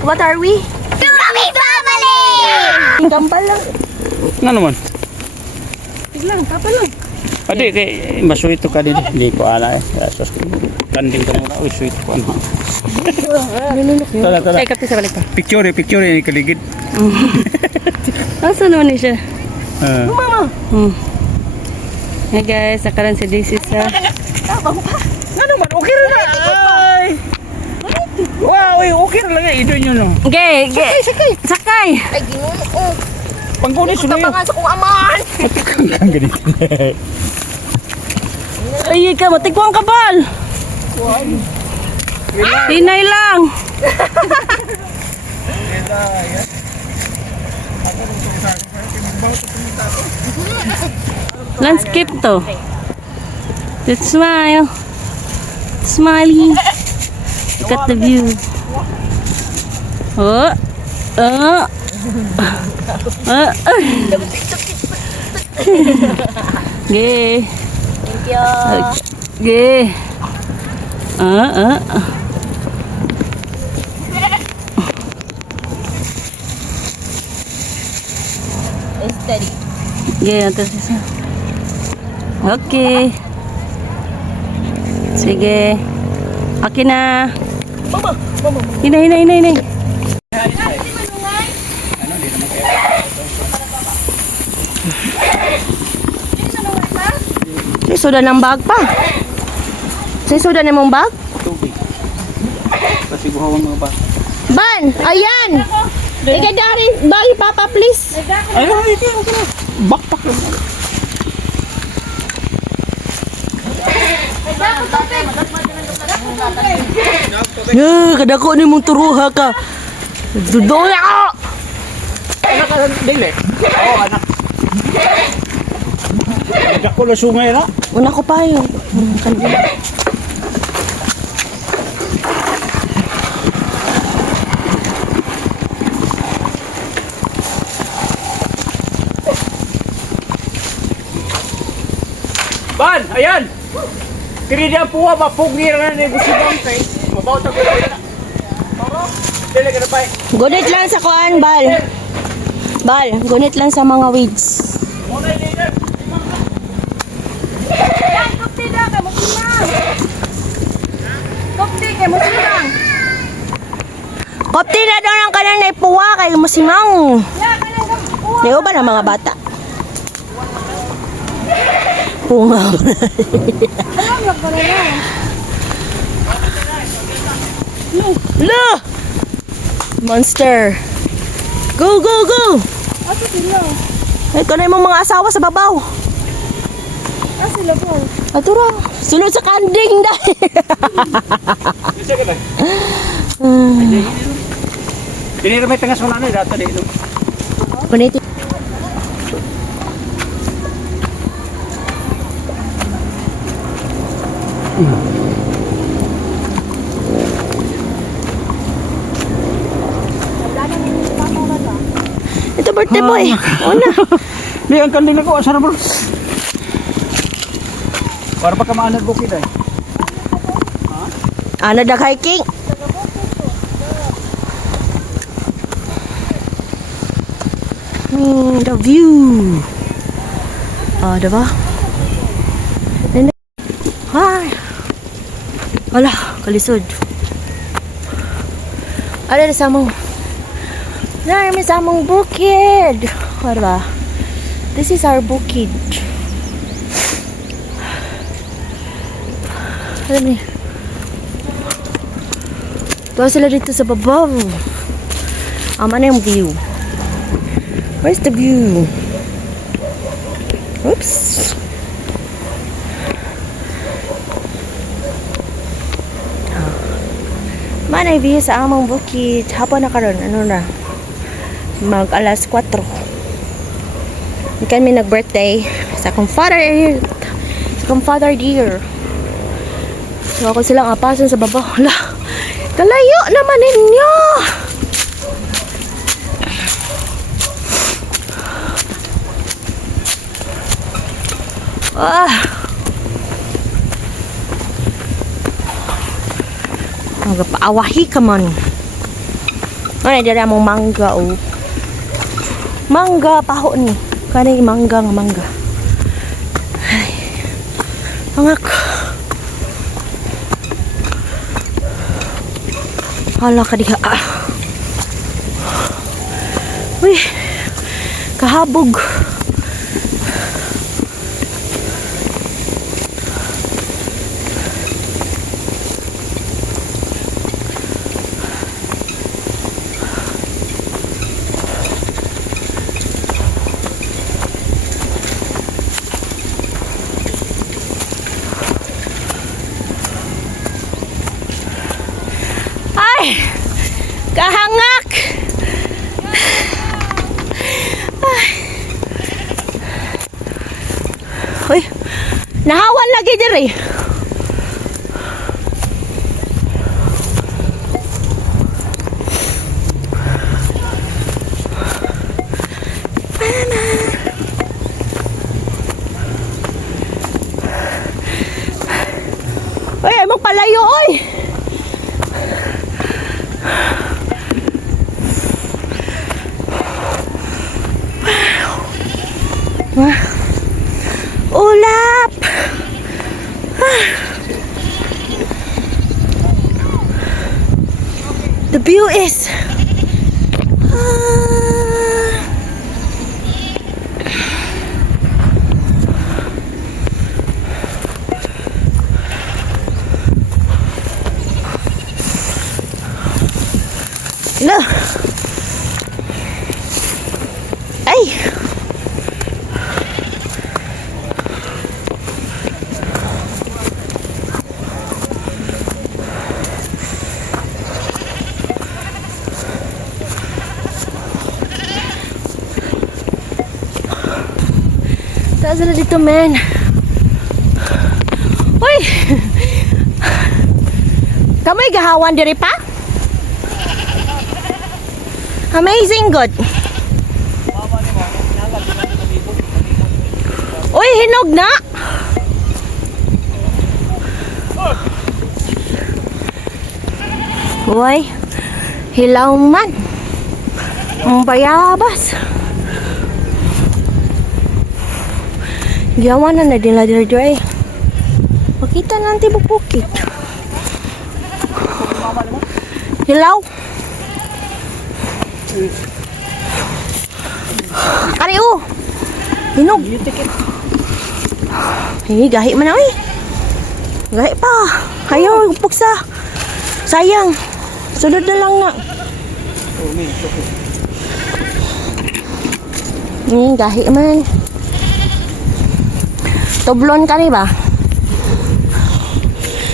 What are we? Yummy family! Gambal lang. Nga naman. Tiglang, kapal lang. Adi, kay masuito ka din. Hindi ko ala eh. Sos, kanding ka muna. Uy, sweet ko. Tala, tala. Ay, kapit sa balik pa. Picture, picture. Ini kaligid. Asa naman niya siya? Mama! Hey guys, nakaroon si Daisy sa... Nga naman, okay rin na. Ay! Wow, okay rin lang yan. Ito nyo no. Gay, gay. Sakay. Ay, ginuno. Pangkunin sila yun. Tapangan sa kong aman. Ang ganit. Ay, ka, matigwang kabal. Hinay lang. Landscape to. Let's smile. Smiley. Look at the view. Oh. Oh. Gay. Thank you. Gay. Steady. Gay, atas isa. Okay. Sige. Okay na. Hinay. Say soda ng bag pa. Say soda ng mong bag. Tubig. Kasi buhawan mga ba? Ban, ayan. Ika dari, bagi papa please. Ayun, ito. Backpack lang. Ya, kadako ni mong turuha ka. Dudoy ako. Anak ka dili. Oo, anak. Anak ko lasungay na. Una ko pa yun. Ban, ayan. Kini dia puwa mapugi na ni busibang kay. Mabaw ta ko na. Dili ka na pa. Gunit lang sa kuan, Bal. Bal, gunit lang sa mga weeds. Kopti na doon ang kanan na ipuwa kay musimang. Leo ba na mga bata? Punga ba na? Lo! Monster! Go, go, go! Asa sila? Ito na yung mga asawa sa babaw. Asa sila po? Ato ra, sunod sa kanding dahil. Isa ka ba? Dili ra may tangas mo na data di. Panito. Ito birthday boy. Una. Di ang kanding ako asa na bro. Para pa kamaanad bukid ay. Ana dag hiking. The view. Ah, diba? Hi. Wala, kalisod. Ada sa among. Narami sa among bukid. O, diba? This is our bukid. Alam niyo. Tuwa sila dito sa babaw. Ama na yung view. Where's the view? Oops. Manay view sa among bukid. Hapon na karon, ano na? Mag alas 4. Kami nag-birthday sa akong father. Sa akong father dear. So ako silang apasan sa babaw. Hala. Kalayo naman ninyo. Magpaawahi ka man. Ano dira mong mangga oh. Mangga paho ni. Kani mangga nga mangga. Ay. Angak. Hala ka diha. Uy. Kahabog. Ay! Kahangak! Ay. Uy, nahawan lagi diri. Uy, ay mong palayo, oy! Ulap! The view is Look. Ay. Taas na dito, men. Uy! Kamay gahawan diri pa? Amazing good. Uy, hinog na. Uy, hilaw man. Ang bayabas. Gawa na nila diri. Pakita na ang tibok-bukit. Hilaw. Kari hinog. Gahi man na gahi pa. Ayaw, puksa. Sayang. Sunod na lang na. Gahi man. Toblon ka ba?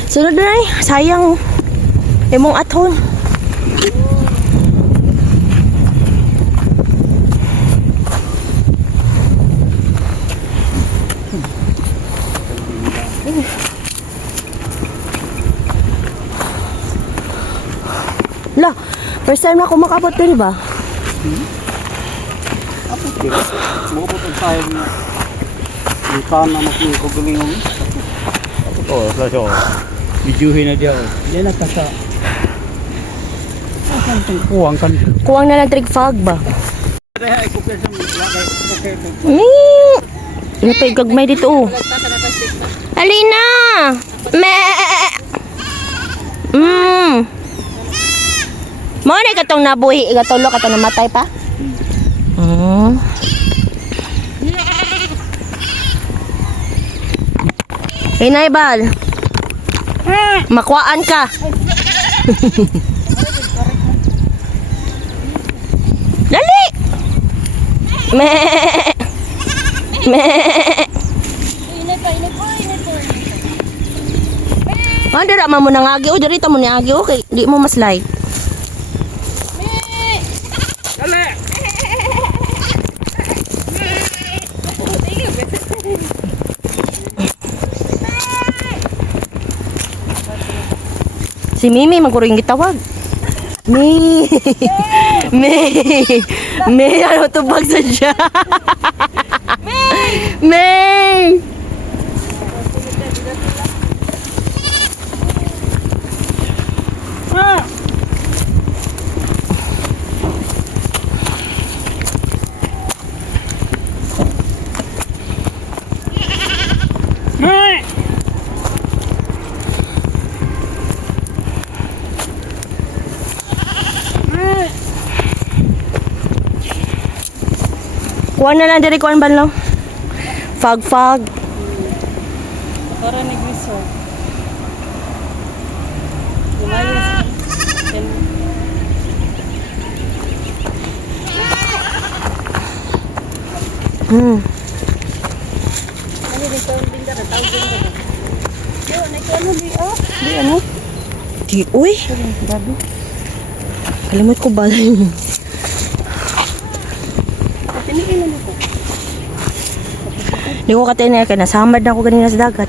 Sunod na sayang. Imong athon. La, first time na ako makabot din ba? Apa sih? Mau potong tayo ni ikan na magkukuling. Oh, laso. Videohin na dia. Dia na kasa. Asan tong kuwang kan? Kuwang na lang trig fog ba? Kaya ay kupya sa mga. Napay gagmay dito. Alina! Me! Mo ni katong nabuhi, katulog katong namatay pa? Inay bal. Makuhaan ka. Dali! Me! Me! Ah, dira mo nang agi o diri ta mo ni agi okay, di mo maslay. Dali. Si Mimi magkuring gitawag. Mi. Me ano tubag sa siya. Me. Kuha na lang diri kuan banlaw. Fog. Para nag-resort. Lumayas. Hmm. Ano dito ang binda na tawag din ba? Yo, nagkano di Di ano? Di, uy. Gabi. Kalimut ko ba? Tiniin na nito. Di ko katinaya ka. Nasamad na ako ganina sa dagat.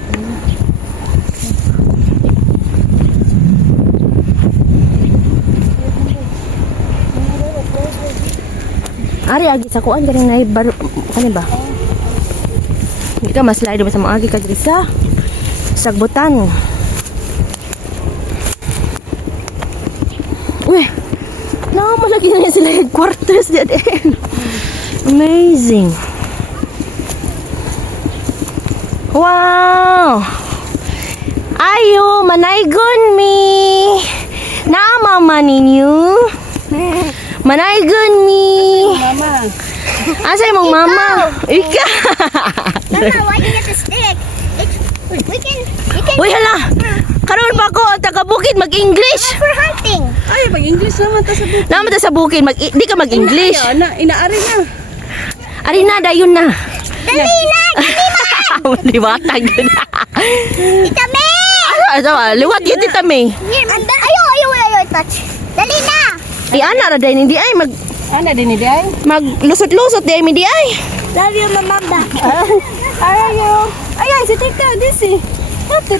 Ari, agi sa kuan. Ganina na baro. Ano ba? Hindi ka maslide ba sa mga agi ka diri sa sagbutan. Uy! Malagi na sila headquarters dyan. Amazing. Wow! Ayo, manaygon mi. Naamama ninyo. Manaygon mi. Mama. Asa mong mama? Ika. Mama, why do you get the stick? We can Uy, hala. Karoon pa ako taga-bukid mag-English. for hunting. Ay, pag-English naman ta sa book. Naman ta sa bukid, di ka mag-English. Ay, inaari na. Ari na, dayon na. Dali na! Liwatag yun. Tita May! Ano, liwat yun tita May. Here, ayaw, touch. Dali na! Di ana ra dahil hindi ay Ano din ni Day? maglusot-lusot di ay hindi ay. Love you, Mama. Ayaw. Ayan, si Tita, this eh.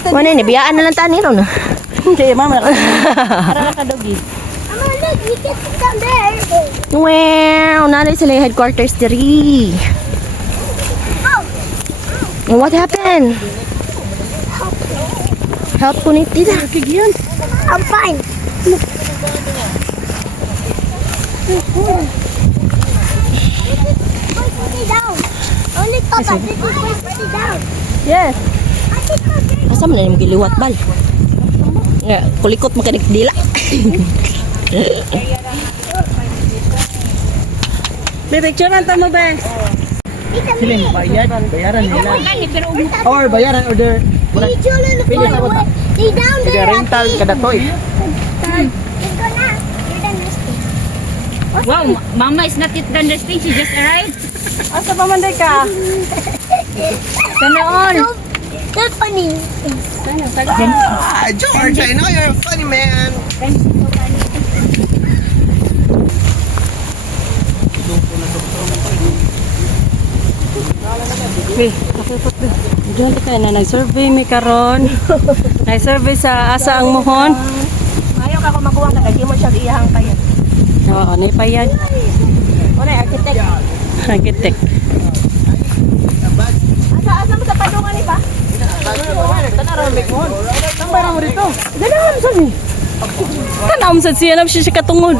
Wala ni biyaan na lang tani ron. Okay, mama. Para ka dogi. Mama, look, we can sit down there. Wow, nalay sila yung headquarters diri. Oh, What happened? Help ko ni tita. I'm fine. Put it down. Only Papa, this is where put it down. Yes. I think my friend. Asa man na yung giliwat bal? Nga, kulikot makanik dila. Picturean ta mo ba? Tita Sila May. yung bayaran nila. Or bayaran order. Need you to Pili na ba? Lay down Sige, there. rental kada toy. Ito na. You're done resting. Wow, Mama is not yet done resting. She just arrived. Asa pa man day ka? Sana all. So funny. Ah, George, I know you're a funny man. Diyan ka na nag-survey mi karon. Nag-survey sa asa ang muhon. Ayaw ka ko makuha ka di mo siya iyahang kaya. Oo, ni pa yan. Wala architect. Architect. Asa mo sa padungan ni pa? Ang barang mo dito. Ganahan sa ni. Kanam sa siya nam siya katungod.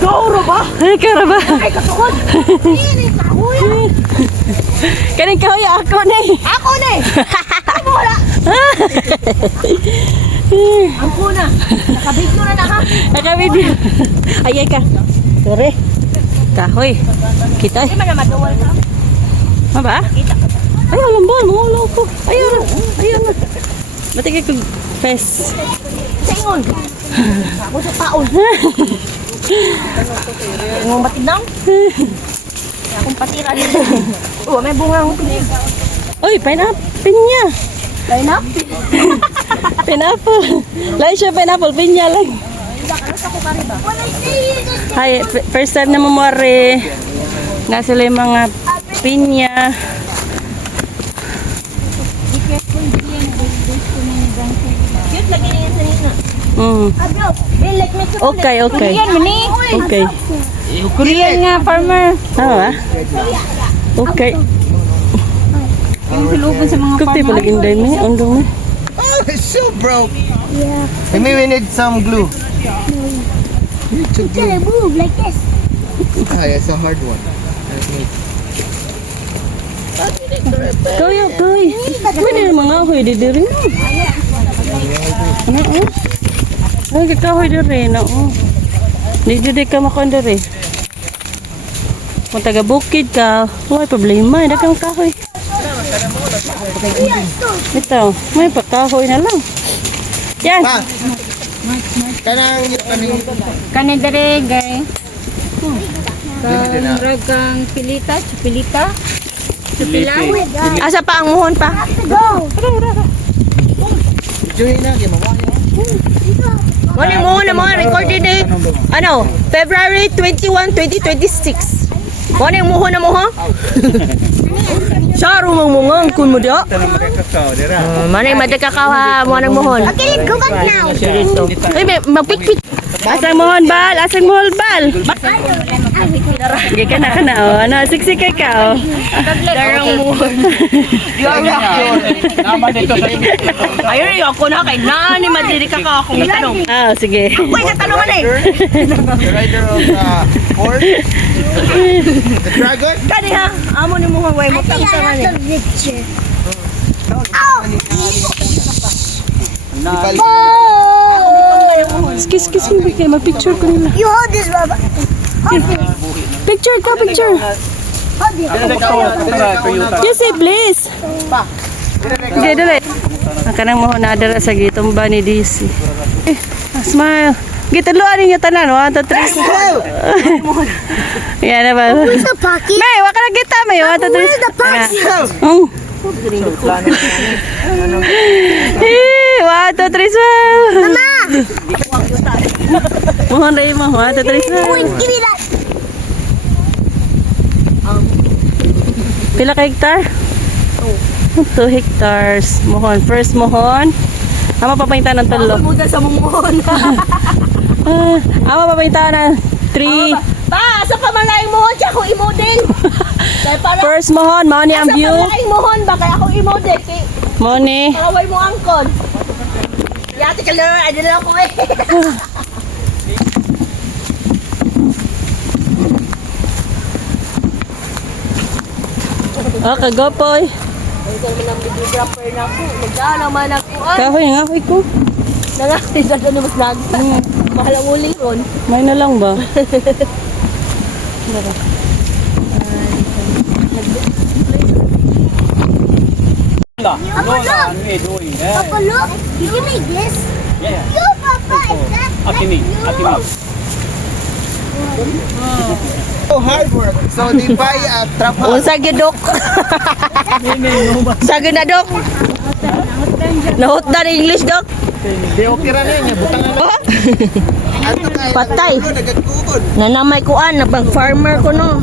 Kauro ba? Ay, karaba. Ay katukod. Kaning kahoy ako ni. Ako ni. Ako wala. Ang kuna. Nakabidyo na ha. Nakabidyo. Ayay ka. Sore. Kahoy. Kita eh. Di man na maduwal ka. Maba? Ay, alam ba? Mawala ko. Ayun. Ayun na. Ba't ko fest? Sa ingon. Ako sa taon. Ngong matinaw. Akong patira nito. Oh, may bunga akong pinig. Oy, pineapple. Pinya. Line up? Pineapple. Lain siya pineapple. Pinya lang. Hi, first time na mamari. Nasa lang yung mga pinya. Cute lagi niya sa nina. Okay, okay. Yan mo ni. Okay. Korean nga, farmer. Ah, okay. Yung siluban sa mga Kukti pala ginday mo. Undong mo. Oh, it's so broke. Yeah. Maybe we need some glue. To glue. Move like this. Ah, it's a hard one. Kaya, kay. Pwede na mga ahoy di diri. Ano, Ay, kahoy di rin, oo. Di ka makuha di rin. Kung taga bukid ka, may problema. Dagang kahoy. Ito, may pagkahoy na lang. Yan. Pa. Kanang Kani dere gay. Kang pilita, chupilita. Asa pa ang muhon pa? Join na kay mawala. Ano yung muhon na mga recorded date? Ano? February 21, 2026. Ano yung muhon na muhon? Saro mong mungang kun mo dia. Mana yung madagkakaw ha? Mga muhon. Okay, let's go back now. Ay, magpikpik. Asang mohon bal, asang mohon bal. Sige ka na oh. Ano, siksik ka oh. Darang muhon. Ayun yung ako na kay nani madagkakaw akong tanong. Ah, sige. Uy, natanungan eh. The rider of the horse. The dragon. Kani ha? Amo ni muhon way mo I think I tanong have the picture. Excuse me, kaya mag-picture ko nila. You hold this, Baba. Picture ka, picture. Hold it. Yes, please. Okay, dali. Ang kanang mohon na adara sa gitong ba ni DC. Smile. Gitaluan ninyo tanan, 1, 2, 3. Yan na ba? Where's the pocket? May, waka na kita, may 1, 2, 3. Where's the pocket? 1, 2, 3, smile. Mama! Mohon rin mo, 1, 2, 3, Wait, smile. give me that. Pila ka hektar? 2 hectares. Mohon. First mohon. Ama papainta ng tulo. Muda sa muhon. Ama papainta ng 3. Pa, sa pamalayang muhon siya ako i-model. Kaya para First mohon, mao ni ang sa view. pamalayang muhon ba kaya ako i-model kay Mao ni. karaway mo angkon. Yati ka lang, ay dala ko eh. Ah, kagapoy. Ito naman ang videographer na ako. Magdaan naman ako. Ay, Kahoy nga hoy ko. nangakit na doon mas nagta. Mahal ang uli ron. May na lang ba? Papa, look. Did you make this? Yeah. You, Papa, is that Akimi. Oh, hard work. So they buy a trap house. Unsa gidok? Saga na dok. Nahot na English dok. Di okay ra niya butang na. Ato kay Patay. nagagugod. Nanamay ko an bang farmer ko no.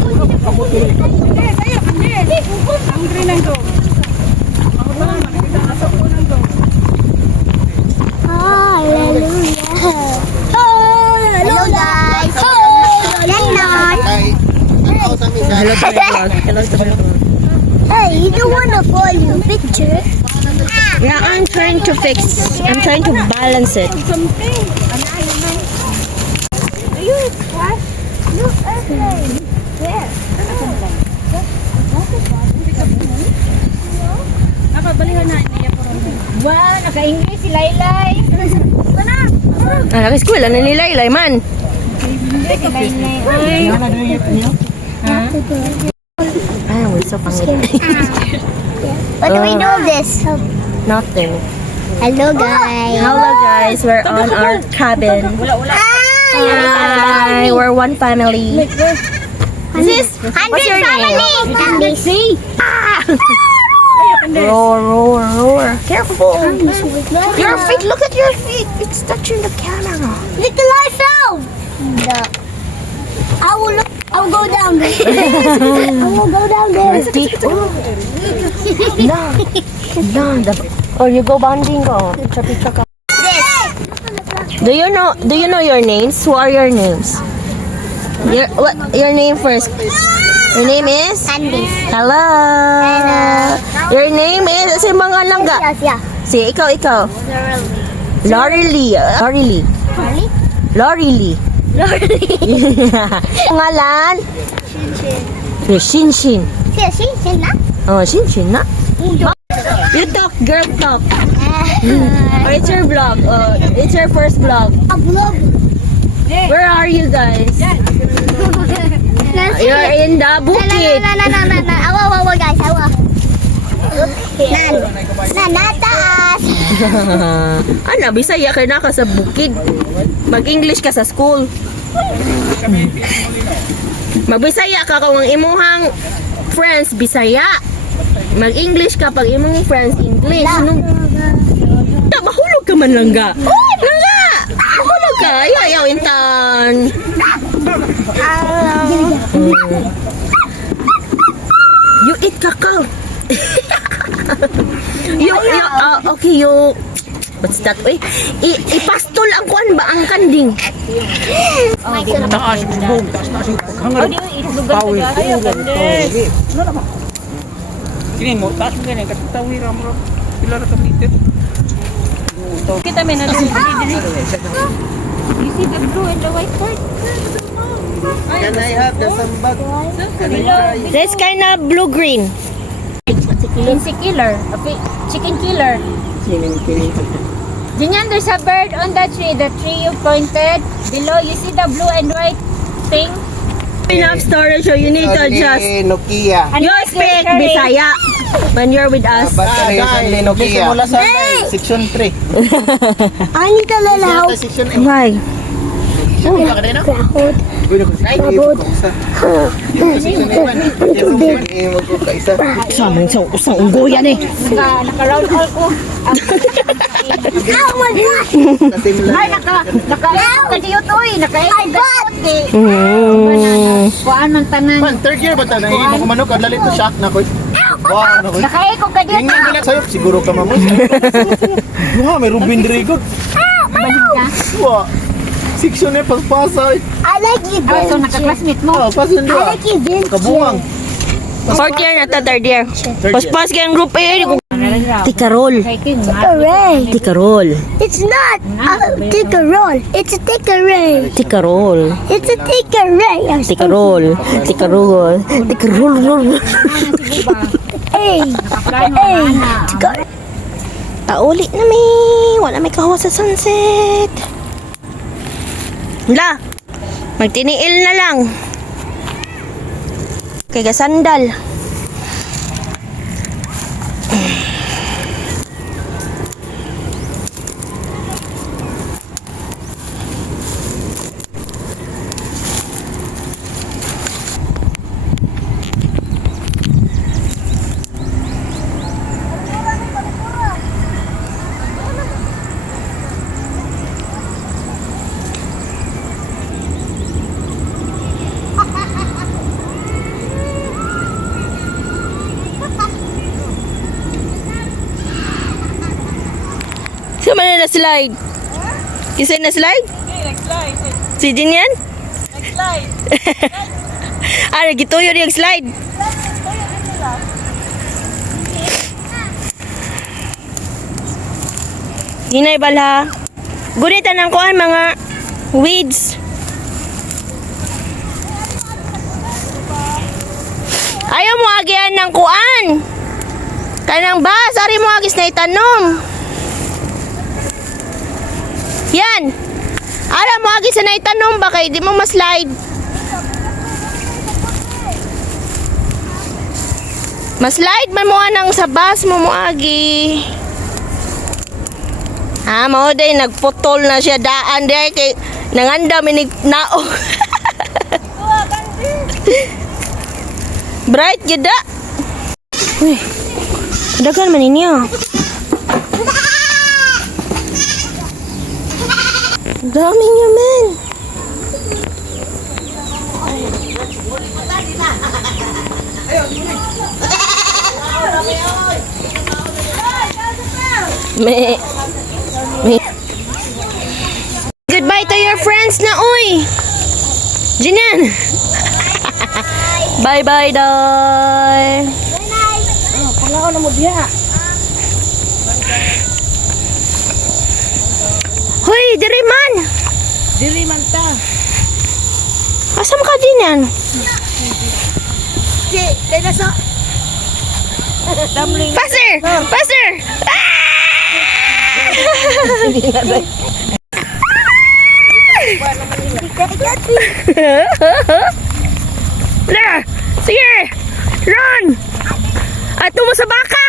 Hallelujah. Hello, guys. Kay ano sa amin guys. Hey, you don't want to fall your picture. Yeah, I'm trying to fix. I'm trying to balance it. Are you a trash? Look, airplane. Where? Wow, naka-English si Laylay. Ah, naka-school ano ni Laylay man. Ah, we're so pangit. What do we do with this? Nothing. Hello, guys. Hello guys, we're on our cabin. Hi, we're one family. This is What's your name? Candy. See? Roar, roar, roar. Careful. Your feet, look at your feet. It's touching the camera. Little I fell. I will look. I will go down there. I will go down there. No. Oh, you go bonding go. Picture ka. Do you know your names? Who are your names? Your name first. Your name is? Candy. Hello. Your name is si mga langga. Yes, yeah. Si ikaw. Lori Lee. Pangalan? Shinshin. Shin na? Oh, Shinshin na. You talk, girl talk. Oh, it's your vlog. Oh, it's your first vlog. A vlog. Where are you guys? You're in the bukid. Awa, guys, awa. Nataas. Ano, Bisaya ka na ka sa bukid. Mag-English ka sa school. Mag-Bisaya ka kung ang imuhang friends Bisaya. Mag-English ka pag imong friends English. Nung mahulog ka man langga. Langga! Mahulog ka. Ayaw, intan. You eat kakao. Okay, what's that? Ipastol ang kuan ba ang kanding? Taas bubog, taas yung paghangar. Power. Kini mo, taas mo ganyan, katawira mo. Pila na kamitit. Kita may na din. You see the blue and the white part? Can I have the sambag? Can I try? This kind of blue-green. Insect killer. Chicken killer. Ganyan, there's a bird on the tree you pointed. Below, you see the blue and white thing? Enough storage, so you need to adjust. Only Nokia. You speak Bisaya when you're with us. But only Nokia. Section 3. Ani ka lalaw. Section 8. Why? Kahod. Sama sa usang unggo yan eh. Naka-round all ko. Oh my God! Ay, naka-round ka diyo to eh. Naka-round. Kuhaan man tanan. Man, third year ba tayo? Nahihimo ko manok, adlalit na shock na ko. Wow, na ko. Naka-echo ka diyo. Tingnan nila sa'yo, siguro ka mamos. Wow, may Rubin Drigo. Balik ka. Wow. Section na pagpasa. I like you, Ah, so naka-classmate mo. Oh, pasin I doon. like you, Vince. Kabuang. Fourth year na ta, third year. Third year. Paspas kayang group A. Tikarol. Hooray! Tikarol. It's not a ticker-roll. It's a ticker-ray. Tikarol. It's a ticker-ray. Tikarol. Tikarol. Tikarol. Hey! Hey! Ticker- Tauli na may. Wala may kahawa sa sunset. Hala. Magtiniil na lang. Kaya sandal. Saan man na slide? Kisay na slide? Si Jin yan? Nag-slide. Ah, nagituyo yung slide. Hinay bala. Gunitan ang kuhan mga weeds. Ayaw mo agyan ng kuan. Kanang ba? Sari mo agis na itanom. Yan. Ara mo agis na itanom ba kay di mo ma-slide. Ma-slide man mo anang sa bus mo agi. Ah, mao day nagputol na siya daan day kay nanganda minig nao. Bright gida. Uy. Dagan man niya. Dami niya man. Me. Goodbye to your friends na uy. Jinan. Bye bye day. Palaon na mo diya. Hoy, diri man. Dili man ta. Asam ka din yan? Faster! Faster! There! Sige! Run! Ato mo sa baka!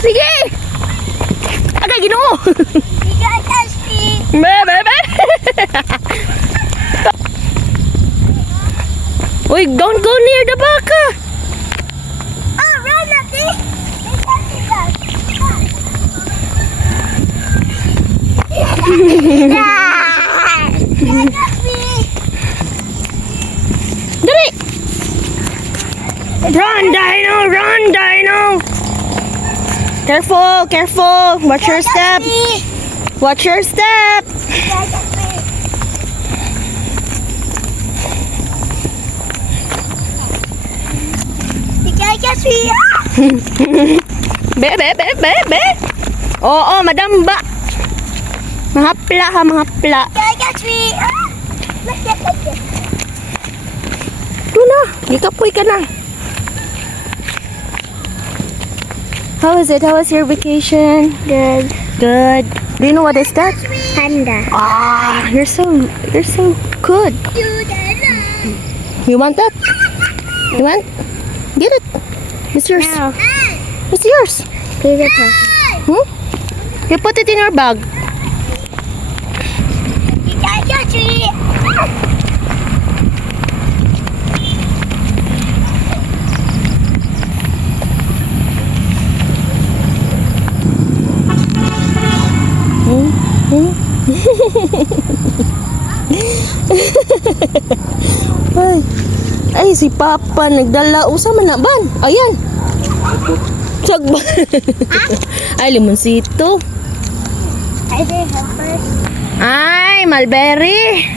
Sige! Agay, Ginoo! You got catch me. Bebe! Uy, don't go near the baka! Oh, run, Natty. They catch me, guys. You got me. Dali! Run, Dino! Run, Dino! Careful, careful! Watch your step! Me. Watch your step! You got me. You gotta catch me. Be! Oo, madamba! Mahapla ka, mahapla. You gotta catch me. Like that, like that. Ito na, ikapoy ka na. How is it? How was your vacation? Good. Good. Do you know what is that? Panda. Ah, you're so good. You want that? You want? Get it. It's yours. No. It's yours. Peter Pan. Hmm? You put it in your bag. You gotta catch me. Ay, si Papa nagdala. Usa man na ban? Ayan. Sagba. Ay, limonsito. I did help first. Ay, mulberry.